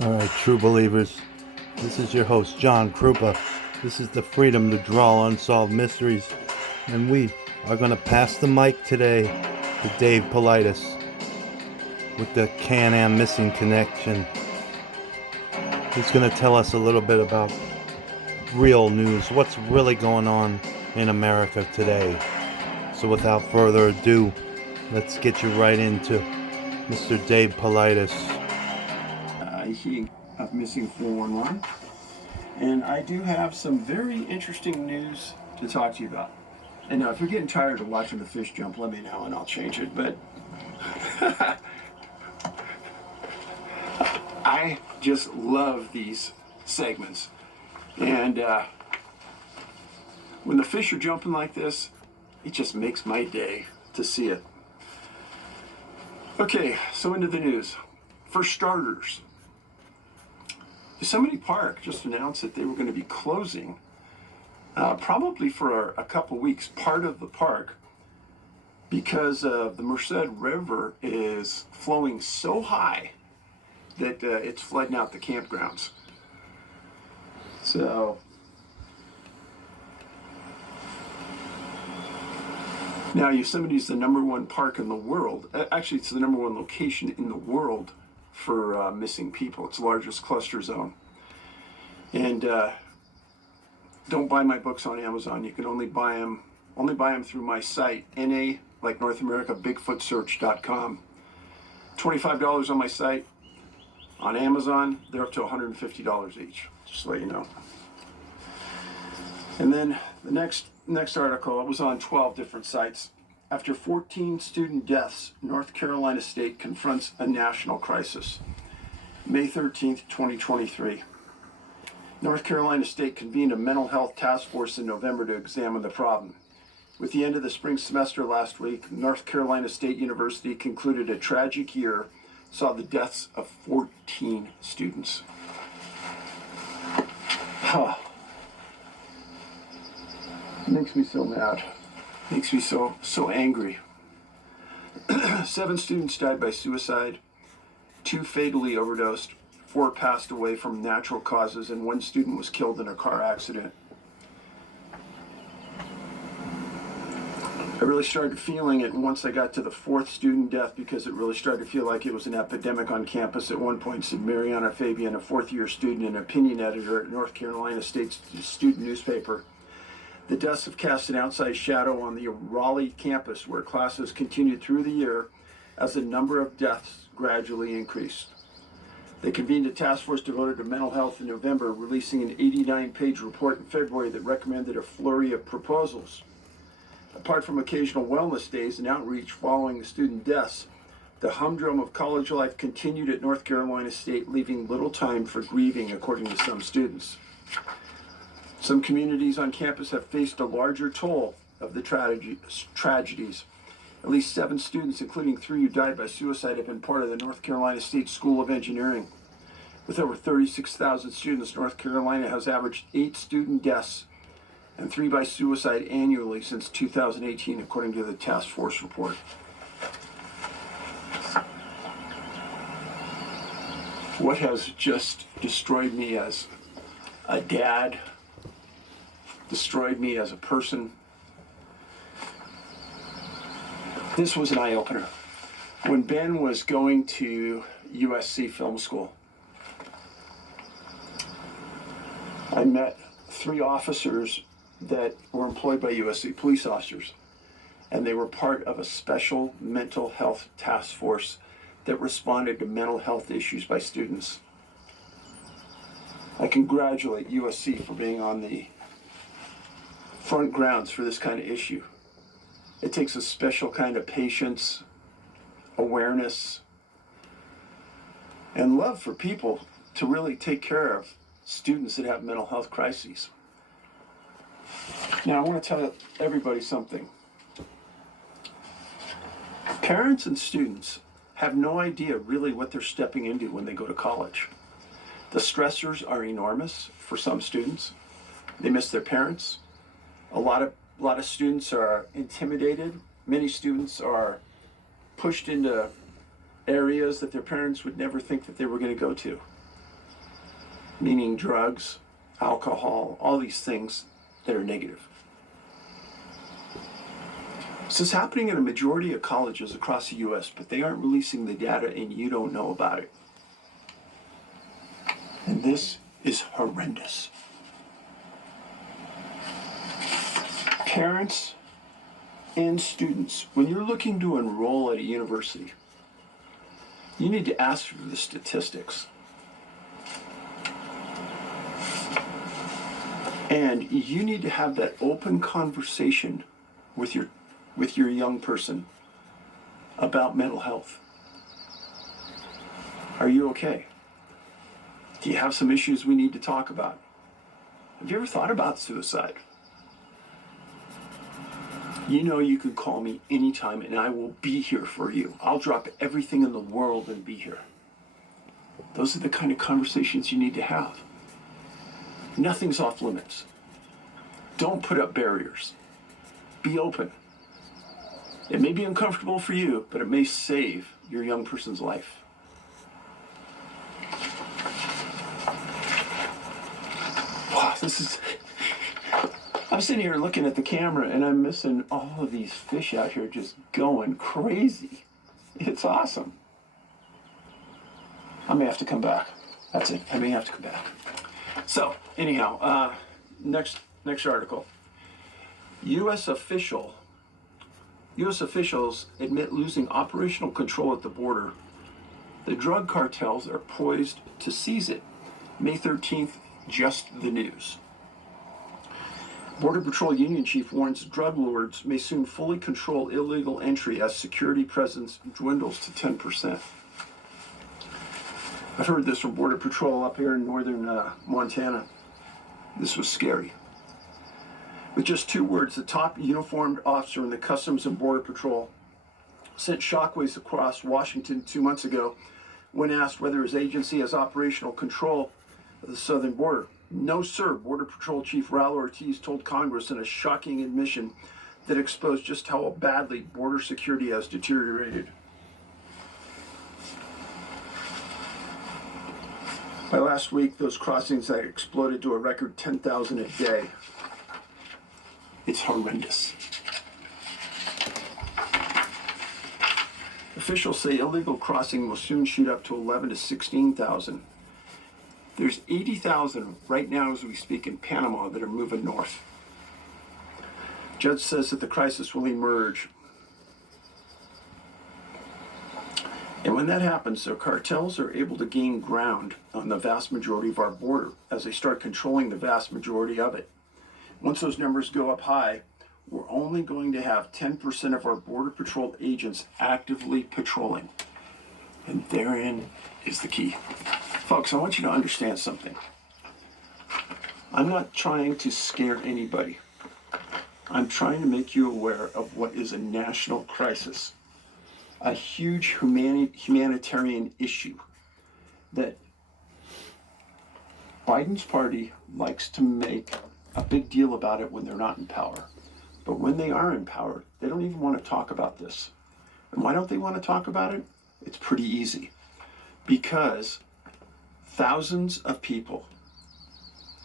All right, true believers. This is your host, John Krupa. This is the Freedom to Draw Unsolved Mysteries. And we are going to pass the mic today to Dave PAULIDES with the Can-Am Missing Connection. He's going to tell us a little bit about real news, what's really going on in America today. So without further ado, let's get you right into Mr. Dave PAULIDES. Of missing 411, and I do have some very interesting news to talk to you about. And now, if you're getting tired of watching the fish jump, let me know and I'll change it. But I just love these segments, and when the fish are jumping like this, it just makes my day to see it. Okay, so into the news. For starters, Yosemite Park just announced that they were going to be closing probably for a couple weeks, part of the park, because the Merced River is flowing so high that it's flooding out the campgrounds. So now Yosemite is the #1 park in the world. Actually, it's the #1 location in the world for missing people. It's the largest cluster zone. And don't buy my books on Amazon. You can only buy them through my site, NA, like North America, BigfootSearch.com. $25 on my site. On Amazon, they're up to $150 each, just to let you know. And then the next article, it was on 12 different sites. After 14 student deaths, North Carolina State confronts a national crisis. May 13th, 2023. North Carolina State convened a mental health task force in November to examine the problem. With the end of the spring semester last week, North Carolina State University concluded a tragic year saw the deaths of 14 students. Makes me so mad. Makes me so angry. 7 students died by suicide, 2 fatally overdosed, 4 passed away from natural causes, and 1 student was killed in a car accident. I really started feeling it once I got to the 4th student death, because it really started to feel like it was an epidemic on campus. At one point, said Mariana Fabian, a 4th-year student and opinion editor at North Carolina State's student newspaper. The deaths have cast an outsized shadow on the Raleigh campus, where classes continued through the year as the number of deaths gradually increased. They convened a task force devoted to mental health in November, releasing an 89-page report in February that recommended a flurry of proposals. Apart from occasional wellness days and outreach following the student deaths, the humdrum of college life continued at North Carolina State, leaving little time for grieving, according to some students. Some communities on campus have faced a larger toll of the tragedies. At least 7 students, including 3 who died by suicide, have been part of the North Carolina State School of Engineering. With over 36,000 students, North Carolina has averaged 8 student deaths and 3 by suicide annually since 2018, according to the task force report. What has just destroyed me as a dad, destroyed me as a person. This was an eye-opener. When Ben was going to USC Film School, I met 3 officers that were employed by USC, police officers, and they were part of a special mental health task force that responded to mental health issues by students. I congratulate USC for being on the front grounds for this kind of issue. It takes a special kind of patience, awareness, and love for people to really take care of students that have mental health crises. Now, I want to tell everybody something. Parents and students have no idea really what they're stepping into when they go to college. The stressors are enormous for some students. They miss their parents. A lot of students are intimidated. Many students are pushed into areas that their parents would never think that they were going to go to, meaning drugs, alcohol, all these things that are negative. This is happening in a majority of colleges across the U.S., but they aren't releasing the data and you don't know about it. And this is horrendous. Parents and students, when you're looking to enroll at a university, you need to ask for the statistics. And you need to have that open conversation with your young person about mental health. Are you okay? Do you have some issues we need to talk about? Have you ever thought about suicide? You know you can call me anytime and I will be here for you. I'll drop everything in the world and be here. Those are the kind of conversations you need to have. Nothing's off limits. Don't put up barriers. Be open. It may be uncomfortable for you, but it may save your young person's life. Wow, I'm sitting here looking at the camera and I'm missing all of these fish out here just going crazy. It's awesome. I may have to come back. That's it. I may have to come back. So, anyhow, next article. U.S. officials admit losing operational control at the border. The drug cartels are poised to seize it. May 13th, just the news. Border Patrol Union Chief warns drug lords may soon fully control illegal entry as security presence dwindles to 10%. I've heard this from Border Patrol up here in northern Montana. This was scary. With just 2 words, the top uniformed officer in the Customs and Border Patrol sent shockwaves across Washington 2 months ago when asked whether his agency has operational control of the southern border. No, sir, Border Patrol Chief Raul Ortiz told Congress in a shocking admission that exposed just how badly border security has deteriorated. By last week, those crossings had exploded to a record 10,000 a day. It's horrendous. Officials say illegal crossing will soon shoot up to 11 to 16,000. There's 80,000 right now as we speak in Panama that are moving north. Judge says that the crisis will emerge. And when that happens, the cartels are able to gain ground on the vast majority of our border as they start controlling the vast majority of it. Once those numbers go up high, we're only going to have 10% of our Border Patrol agents actively patrolling. And therein is the key. Folks, I want you to understand something. I'm not trying to scare anybody. I'm trying to make you aware of what is a national crisis, a huge humanitarian issue that Biden's party likes to make a big deal about it when they're not in power. But when they are in power, they don't even want to talk about this. And why don't they want to talk about it? It's pretty easy. Because thousands of people,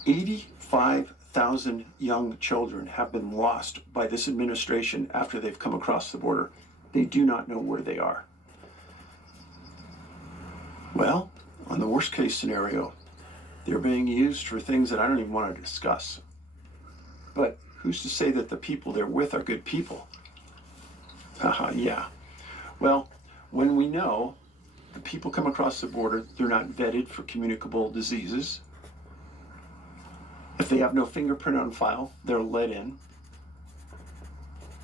85,000 young children have been lost by this administration after they've come across the border. They do not know where they are. Well, on the worst case scenario, they're being used for things that I don't even want to discuss. But who's to say that the people they're with are good people? Yeah. Well, when we know the people come across the border, they're not vetted for communicable diseases. If they have no fingerprint on file, they're let in.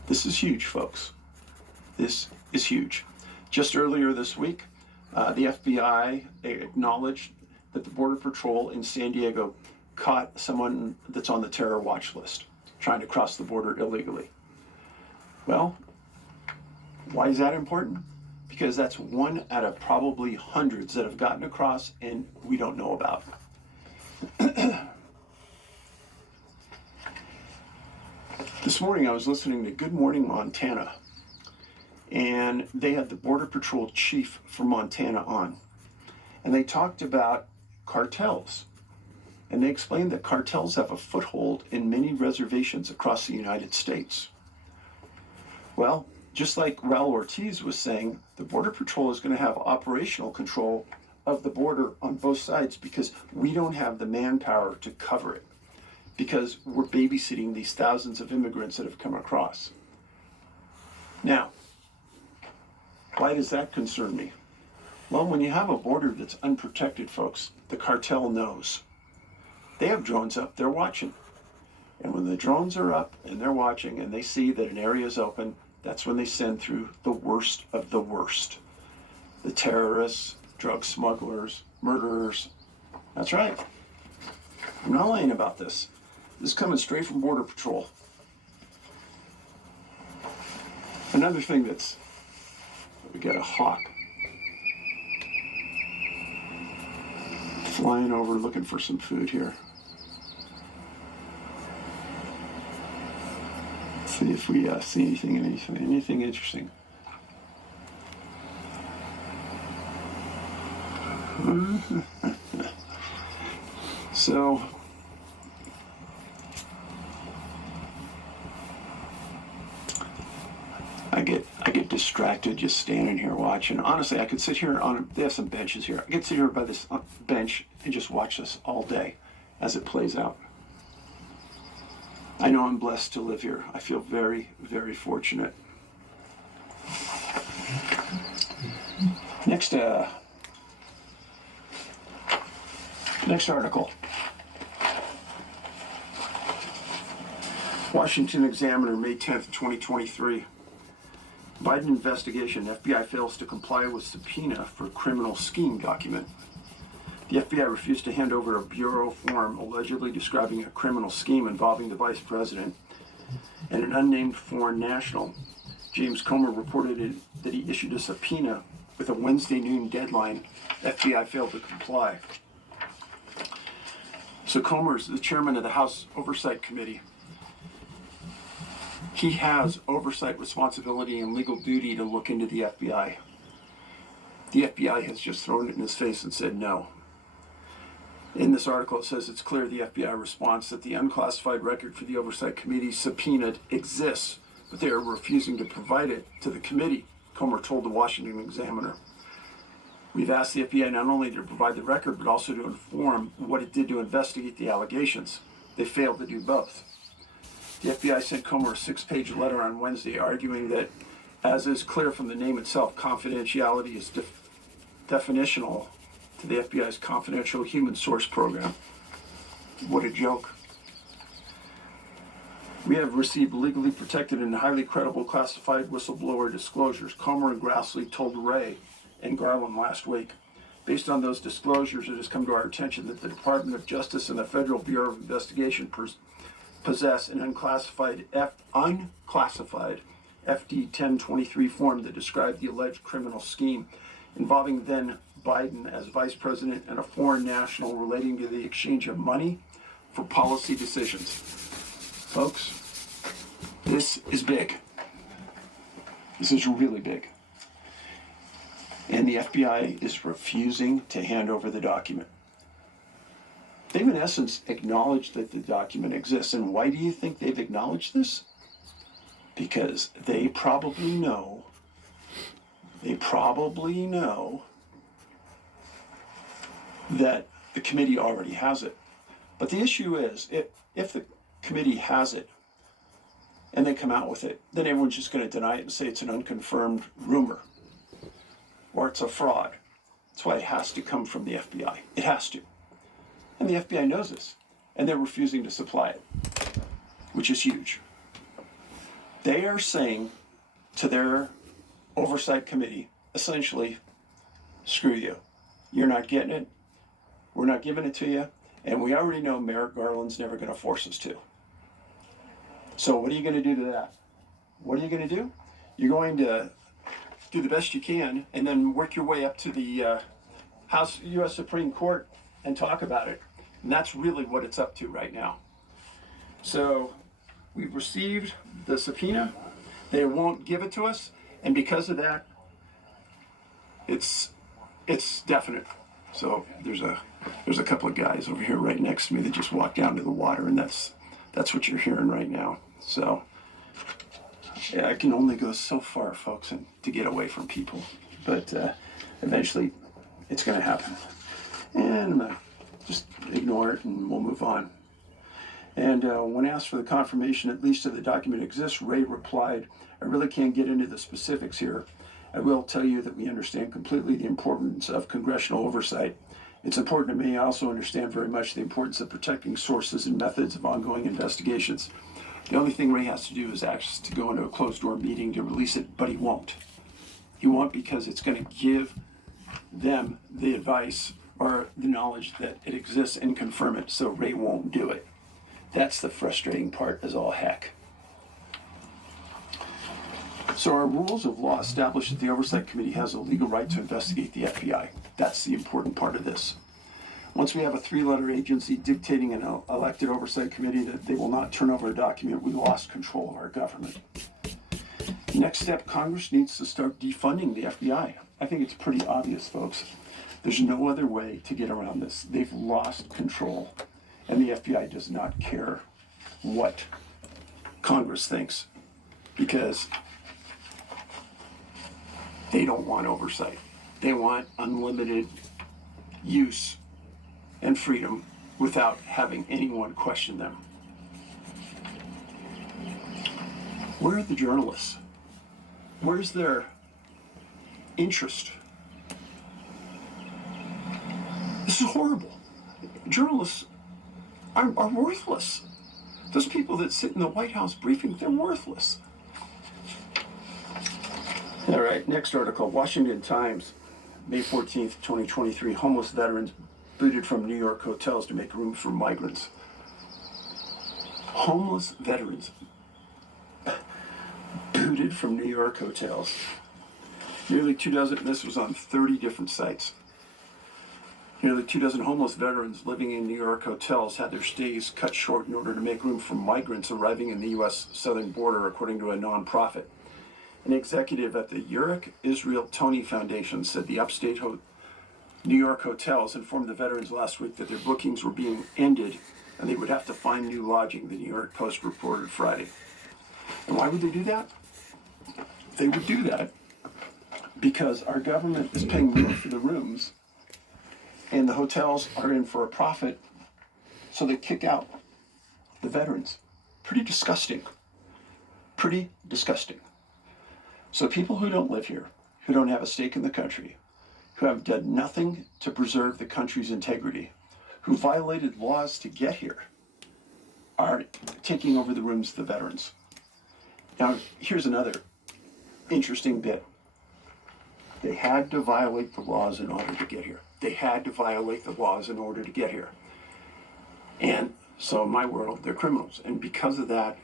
This is huge, folks. This is huge. Just earlier this week, the FBI acknowledged that the Border Patrol in San Diego caught someone that's on the terror watch list, trying to cross the border illegally. Well, why is that important? Because that's one out of probably hundreds that have gotten across and we don't know about. This morning I was listening to Good Morning Montana, and they had the Border Patrol chief from Montana on. And they talked about cartels. And they explained that cartels have a foothold in many reservations across the United States. Well, just like Raul Ortiz was saying, the Border Patrol is going to have operational control of the border on both sides because we don't have the manpower to cover it, because we're babysitting these thousands of immigrants that have come across. Now, why does that concern me? Well, when you have a border that's unprotected, folks, the cartel knows. They have drones up, they're watching. And when the drones are up and they're watching and they see that an area is open, that's when they send through the worst of the worst. The terrorists, drug smugglers, murderers. That's right. I'm not lying about this. This is coming straight from Border Patrol. Another thing we got a hawk flying over looking for some food here. See if we see anything interesting. So I get distracted just standing here watching. Honestly, I could sit here they have some benches here. I could sit here by this bench and just watch this all day as it plays out. I know I'm blessed to live here. I feel very, very fortunate. Next article. Washington Examiner, May 10th, 2023. Biden investigation. FBI fails to comply with subpoena for criminal scheme document. The FBI refused to hand over a bureau form allegedly describing a criminal scheme involving the vice president and an unnamed foreign national. James Comer reported that he issued a subpoena with a Wednesday noon deadline. FBI failed to comply. So Comer is the chairman of the House Oversight Committee. He has oversight responsibility and legal duty to look into the FBI. The FBI has just thrown it in his face and said no. In this article, it says it's clear the FBI response that the unclassified record for the Oversight Committee subpoenaed exists, but they are refusing to provide it to the committee, Comer told the Washington Examiner. We've asked the FBI not only to provide the record, but also to inform what it did to investigate the allegations. They failed to do both. The FBI sent Comer a 6-page letter on Wednesday arguing that, as is clear from the name itself, confidentiality is definitional to the FBI's confidential human source program. What a joke. We have received legally protected and highly credible classified whistleblower disclosures, Comer and Grassley told Ray and Garland last week. Based on those disclosures, it has come to our attention that the Department of Justice and the Federal Bureau of Investigation possess an unclassified FD 1023 form that described the alleged criminal scheme involving then Biden as vice president and a foreign national relating to the exchange of money for policy decisions. Folks, this is big. This is really big. And the FBI is refusing to hand over the document. They've in essence acknowledged that the document exists. And why do you think they've acknowledged this? Because they probably know that the committee already has it. But the issue is, if the committee has it and they come out with it, then everyone's just going to deny it and say it's an unconfirmed rumor or it's a fraud. That's why it has to come from the FBI. It has to. And the FBI knows this, and they're refusing to supply it, which is huge. They are saying to their oversight committee, essentially, screw you. You're not getting it. We're not giving it to you. And we already know Merrick Garland's never going to force us to. So what are you going to do to that? What are you going to do? You're going to do the best you can and then work your way up to the U.S. Supreme Court and talk about it. And that's really what it's up to right now. So we've received the subpoena. They won't give it to us. And because of that, it's definite. So there's a couple of guys over here right next to me that just walked down to the water, and that's what you're hearing right now. So yeah, I can only go so far, folks, and to get away from people. But eventually, it's going to happen. And just ignore it, and we'll move on. And when asked for the confirmation, at least that the document exists, Ray replied, "I really can't get into the specifics here. I will tell you that we understand completely the importance of congressional oversight. It's important to me. I also understand very much the importance of protecting sources and methods of ongoing investigations." The only thing Ray has to do is ask to go into a closed-door meeting to release it, but he won't. He won't, because it's going to give them the advice or the knowledge that it exists and confirm it, so Ray won't do it. That's the frustrating part as all heck. So our rules of law establish that the Oversight Committee has a legal right to investigate the FBI. That's the important part of this. Once we have a three-letter agency dictating an elected Oversight Committee that they will not turn over a document, we lost control of our government. Next step, Congress needs to start defunding the FBI. I think it's pretty obvious, folks. There's no other way to get around this. They've lost control, and the FBI does not care what Congress thinks, because they don't want oversight. They want unlimited use and freedom without having anyone question them. Where are the journalists? Where's their interest? This is horrible. Journalists are worthless. Those people that sit in the White House briefing, they're worthless. All right, next article, Washington Times, May 14th, 2023. Homeless veterans booted from New York hotels to make room for migrants. Homeless veterans booted from New York hotels. Nearly 24, this was on 30 different sites. Nearly 24 homeless veterans living in New York hotels had their stays cut short in order to make room for migrants arriving in the U.S. southern border, according to a nonprofit. An executive at the Urich Israel Tony Foundation said the upstate New York hotels informed the veterans last week that their bookings were being ended and they would have to find new lodging, the New York Post reported Friday. And why would they do that? They would do that because our government is paying more for the rooms and the hotels are in for a profit, so they kick out the veterans. Pretty disgusting. Pretty disgusting. So people who don't live here, who don't have a stake in the country, who have done nothing to preserve the country's integrity, who violated laws to get here, are taking over the rooms of the veterans. Now, here's another interesting bit. They had to violate the laws in order to get here. They had to violate the laws in order to get here. And so in my world, they're criminals. And because of that,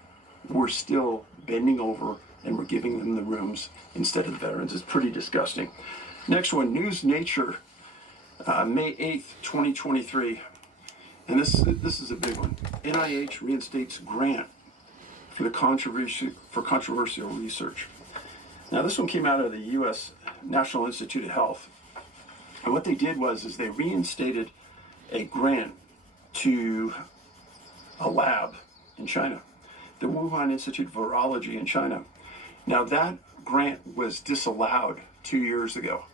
we're still bending over and we're giving them the rooms instead of the veterans. It's pretty disgusting. Next one, News Nature, May 8th, 2023. And this is a big one. NIH reinstates grant for controversial research. Now, this one came out of the U.S. National Institute of Health. And what they did was they reinstated a grant to a lab in China, the Wuhan Institute of Virology in China. Now, that grant was disallowed 2 years ago.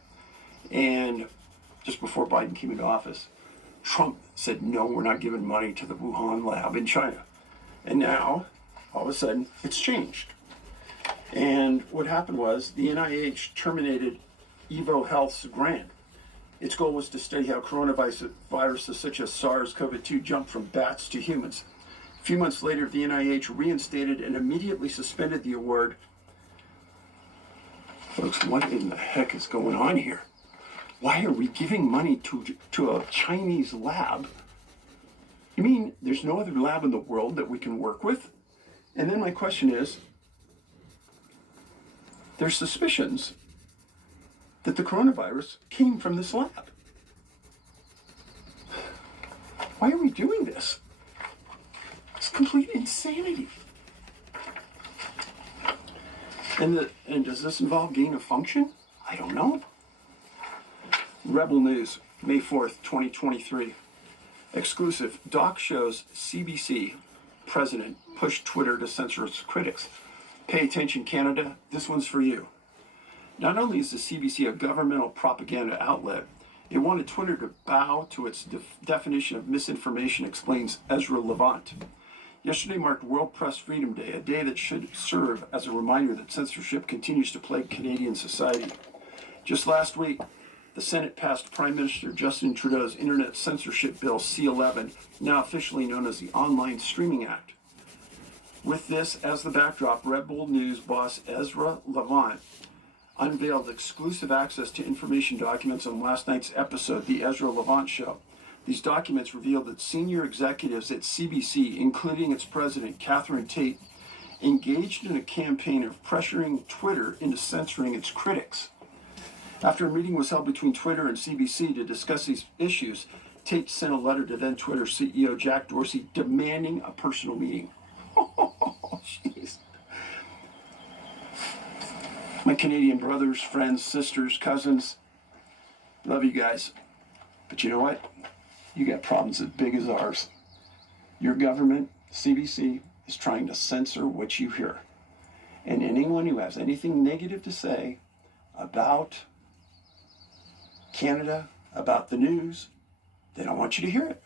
And just before Biden came into office, Trump said, no, we're not giving money to the Wuhan lab in China. And now, all of a sudden, it's changed. And what happened was the NIH terminated Evo Health's grant. Its goal was to study how coronaviruses such as SARS-CoV-2 jump from bats to humans. A few months later, the NIH reinstated and immediately suspended the award. Folks, what in the heck is going on here? Why are we giving money to a Chinese lab? You mean there's no other lab in the world that we can work with? And then my question is, there's suspicions that the coronavirus came from this lab. Why are we doing this? It's complete insanity. And does this involve gain of function? I don't know. Rebel News, May 4th, 2023. Exclusive. Doc shows CBC president pushed Twitter to censor its critics. Pay attention, Canada. This one's for you. Not only is the CBC a governmental propaganda outlet, it wanted Twitter to bow to its definition of misinformation, explains Ezra Levant. Yesterday marked World Press Freedom Day, a day that should serve as a reminder that censorship continues to plague Canadian society. Just last week, the Senate passed Prime Minister Justin Trudeau's Internet Censorship Bill C-11, now officially known as the Online Streaming Act. With this as the backdrop, Rebel News boss Ezra Levant unveiled exclusive access to information documents on last night's episode, The Ezra Levant Show. These documents revealed that senior executives at CBC, including its president, Catherine Tate, engaged in a campaign of pressuring Twitter into censoring its critics. After a meeting was held between Twitter and CBC to discuss these issues, Tate sent a letter to then Twitter CEO Jack Dorsey demanding a personal meeting. Oh, jeez. My Canadian brothers, friends, sisters, cousins, love you guys. But you know what? You got problems as big as ours. Your government, CBC, is trying to censor what you hear. And anyone who has anything negative to say about Canada, about the news, they don't want you to hear it.